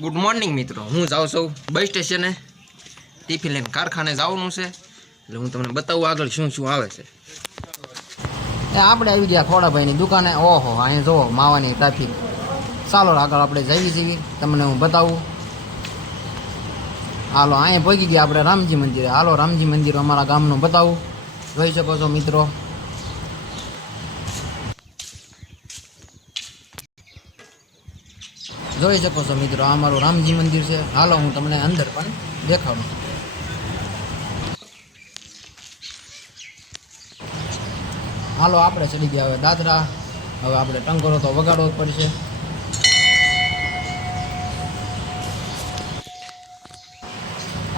Good morning મિત્રો, હું જાઉં છું બસ સ્ટેશને ટિફિન લઈને કારખાને જવાનું છે, એટલે હું તમને બતાવું આગળ શું શું આવે છે. આપણે આવી ગયા ખોડાભાઈની દુકાને. ઓહો, અહીંયા જુઓ માવાની ટ્રાફિક. ચાલો આગળ આપણે જઈએ છીએ, તમને હું બતાવું. હાલો, અહીંયા પહોંચી ગયા આપણે રામજી મંદિરે. હાલો રામજી મંદિર અમારા ગામનું બતાવું. જોઈ શકો છો મિત્રો. જોઈ શકો છો મિત્રો, આ અમારું રામજી મંદિર છે. હાલો હું તમને અંદર પણ દેખાડું. હાલો આપણે ચડી ગયા હવે દાદરા. હવે આપણે ટંકોરો તો વગાડવો જ પડશે.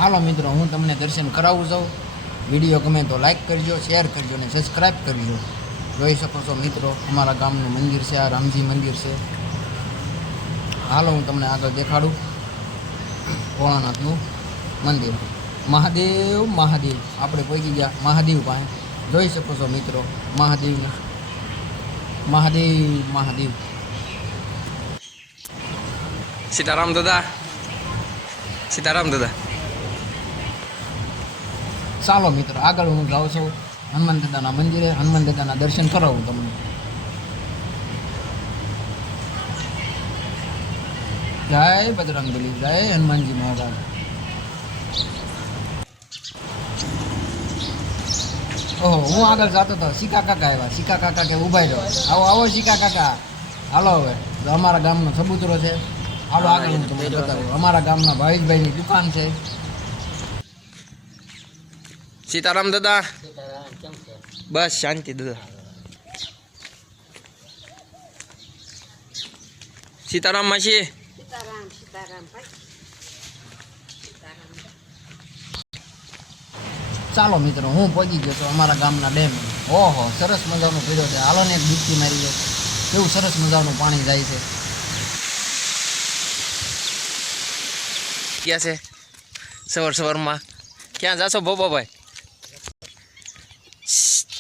હાલો મિત્રો, હું તમને દર્શન કરાવું છું. વિડીયો ગમે તો લાઈક કરજો, શેર કરજો અને સબસ્ક્રાઈબ કરજો. જોઈ શકો છો મિત્રો, અમારા ગામનું મંદિર છે, આ રામજી મંદિર છે. હાલો હું તમને આગળ દેખાડું ભોળાનાથનું મંદિર. મહાદેવ મહાદેવ, આપણે પહોંચી ગયા મહાદેવ પાસે. જોઈ શકો છો મિત્રો, મહાદેવ મહાદેવ મહાદેવ. સીતારામ દાદા, સીતારામ દાદા. ચાલો મિત્રો, આગળ હું જાઉં છું હનુમાન દાદાના મંદિરે. હનુમાન દાદાના દર્શન કરાવું તમને. જય બજરંગબલી, જય હનુમાનજી મહારાજ. ઓહો, હું આગળ જતો હતો, સિકા કાકા આવ્યા. સિકા કાકા કે ઉભા રહ્યો. આવો આવો સિકા કાકા. હાલો હવે અમારા ગામનો સબૂતરો છે. હાલો આગળ હું તમને બતાવું. અમારા ગામના ભાવેશભાઈની દુકાન છે. સીતારામ દાદા. બસ શાંતિ દાદા. સીતારામ માસી. ચાલો મિત્રો, હું પહોંચી ગયો તો અમારા ગામના ડેમ. ઓહો, સરસ મજાનું પીડ્યો છે. હાલો ને એક ડૂબકી મારી જાય. કેવું સરસ મજાનું પાણી જાય છે. ક્યાં છે સવાર સવારમાં? ક્યાં જાશો બોબાભાઈ?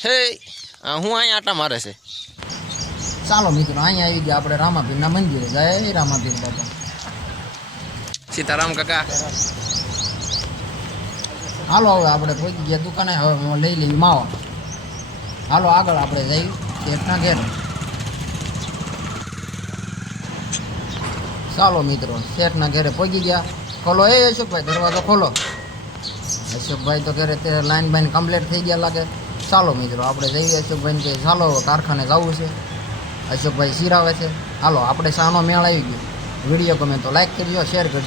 હે, હું અહીંયા આટા મારે છે. ચાલો મિત્રો, અહીંયા આવી ગયા આપણે રામાપીરના મંદિરે. જય રામાપીર બાપા. સીતારામ કાકા. હાલો હવે આપણે પહોંચી ગયા દુકાને. હવે હું લઈ લઈ માવા. હાલો આગળ આપણે જઈ શેઠના ઘેર. ચાલો મિત્રો, શેઠના ઘેરે પહોંચી ગયા. ખોલો એ અશોકભાઈ, દરવાજો ખોલો. અશોકભાઈ તો ઘરે તે લાઈન બાઈન કમ્પ્લીટ થઈ ગયા લાગે. ચાલો મિત્રો, આપણે જઈએ. અશોકભાઈને કે ચાલો કારખાને જવું છે. અશોકભાઈ સિરાવે છે. હાલો આપણે શાનો મેળ આવી ગયો. વિડીયો ગમે તો લાઈક કરજો, શેર કરજો.